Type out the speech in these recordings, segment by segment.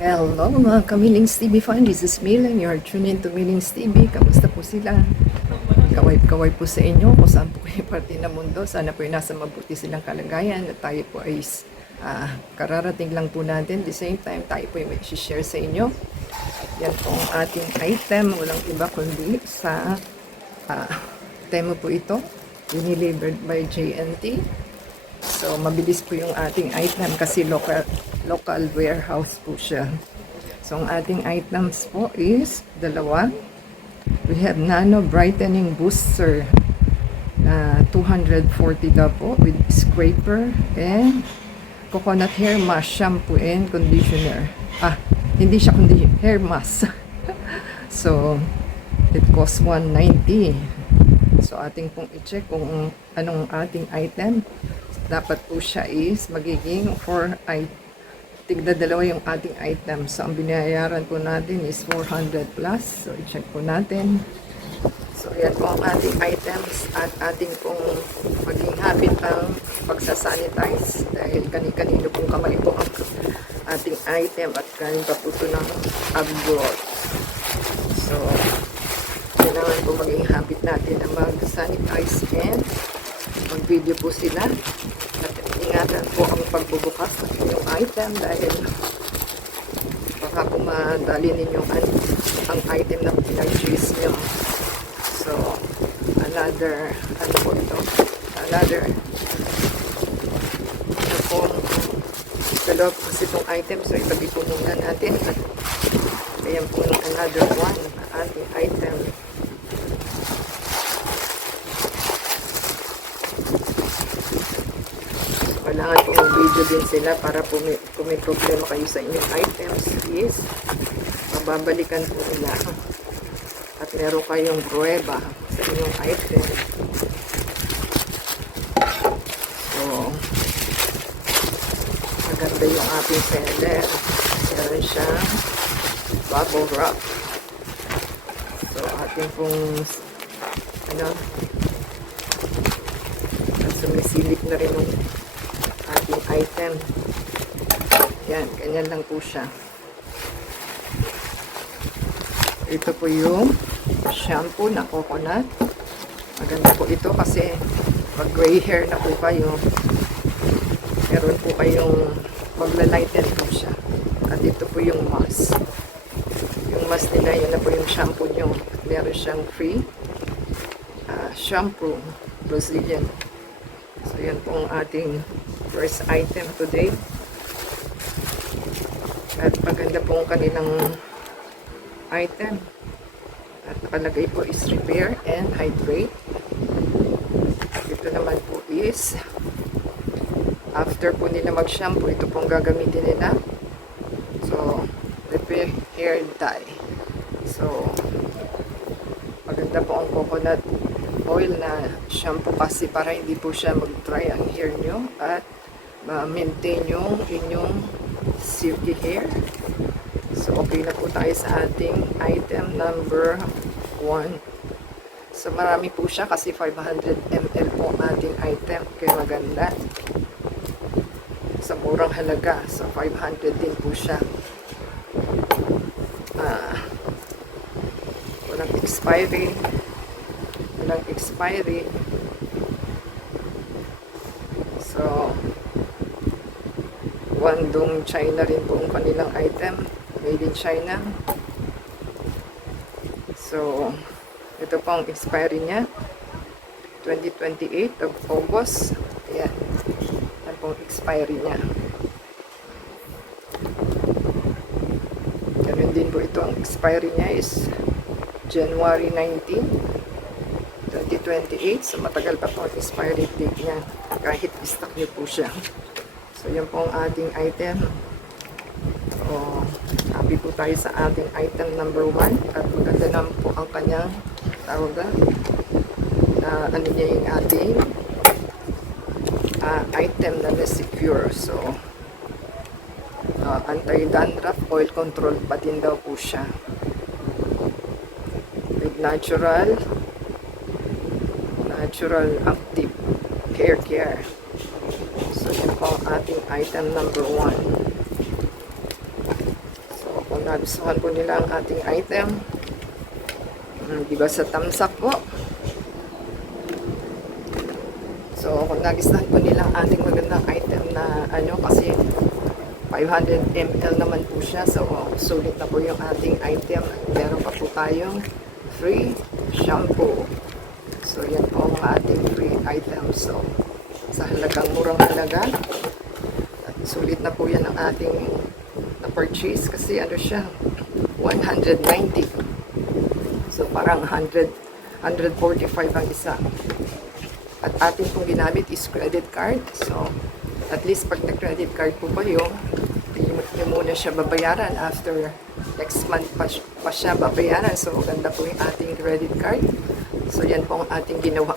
Hello mga Kamilings TV fan, this is Milan. You are tuned in to Milings TV. Kamusta po sila? Kaway-kaway po sa inyo kung saan po kayo parte ng mundo. Sana po ay nasa mabuti silang kalagayan at tayo po ay kararating lang po natin. At the same time, tayo po ay may share sa inyo. Yan po ang ating item. Walang iba kundi sa tema po ito. Delivered by JNT. So, mabilis po yung ating item kasi local warehouse po siya. So, ang ating items po is dalawa. We have Nano Brightening Booster na 240 daw po with scraper and coconut hair mask, shampoo and conditioner. Hindi siya hair mask. So, it costs 190. So, ating pong i-check kung anong ating item. Dapat po siya is magiging tigda dalawa yung ating item. So, ang binayaran po natin is 400 plus. So, i-check po natin. So, yan po ang ating items at ating pong maging habit ang pagsasanitize dahil kani-kanino pong kamay po ang ating item at galing pa po ito ng abroad. So, kailangan po maging habit natin na mag-sanitize and mag-video po sila. At ingatan po ang pagbubukas ng inyong item dahil baka po madali ninyong ang item na pinag-choose nyo. So, another dalawa po kasi itong item. So, itabi po muna natin. At ayan po yung another one ng ating item. Kailangan po mag-video din sila para kung may problema kayo sa inyong items is mababalikan po nila at meron kayong pruweba sa inyong item. So, maganda yung ating seller. Meron siyang bubble wrap. So, ating pong sumisilip na rin yung ating item. Yan, ganyan lang po siya. Ito po yung shampoo na coconut. Maganda po ito kasi pag gray hair na po kayo, meron po kayong magla-lighten po siya. At ito po yung mask. Yung mask nila, yun na po yung shampoo nyo. Meron siyang free shampoo, Brazilian. So, yan po ang ating first item today. At maganda po ang kanilang item. At nakalagay po is repair and hydrate. Ito naman po is after po nila mag-shampoo, ito pong gagamitin nila. So, repair hair dye. So, maganda po ang coconut oil na shampoo kasi para hindi po siya mag-dry ang hair nyo at ma-maintain yung inyong silky hair. So, okay na po tayo sa ating item number 1. So, marami po siya kasi 500 ml po ang ating item. Kaya maganda. Sa murang halaga. So, 500 din po siya. Walang expiry. So, Guangdong, China rin po ang kanilang item. Made in China. So, ito po ang expiry niya. 2028 of August. Ayan. Yan po ang expiry niya. Ganun din po ito. Ang expiry niya is January 19, 2028. So, matagal pa po ang expiry date niya. Kahit stock niyo po siya. So, yan po ang ating item. So, happy po tayo sa ating item number 1. At maganda naman po ang kanyang tawagan. Ano niya yung ating item na secure. So, anti-dandruff oil control pa din daw po siya. With natural active hair care. So, yan po ang ating item number 1. nagustuhan po nila ang ating item. Diba sa thumbs up po. So, kung nagustuhan po nila ang ating magandang item na kasi 500 ml naman po siya. So, sulit na po yung ating item. Meron pa po tayong free shampoo. So, yan po ang ating free item. So, sa halagang murang halaga. At sulit na po yan ang ating na-purchase kasi siya, 190. So, parang 145 ang isa. At ating pong ginamit is credit card. So, at least pag na-credit card po kayo, hindi muna siya babayaran. After next month pa siya babayaran. So, ganda po yung ating credit card. So, yan po ang ating ginawa.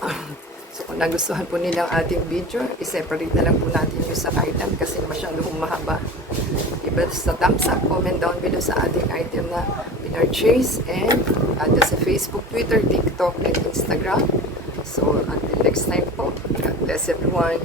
So, kung nagustuhan po nilang ating video, i-separate na lang po natin yung sa item kasi masyadong mahaba. Iba sa thumbs up, comment down below sa ating item na pinurchase and add sa Facebook, Twitter, TikTok, and Instagram. So, until next time po, God bless everyone.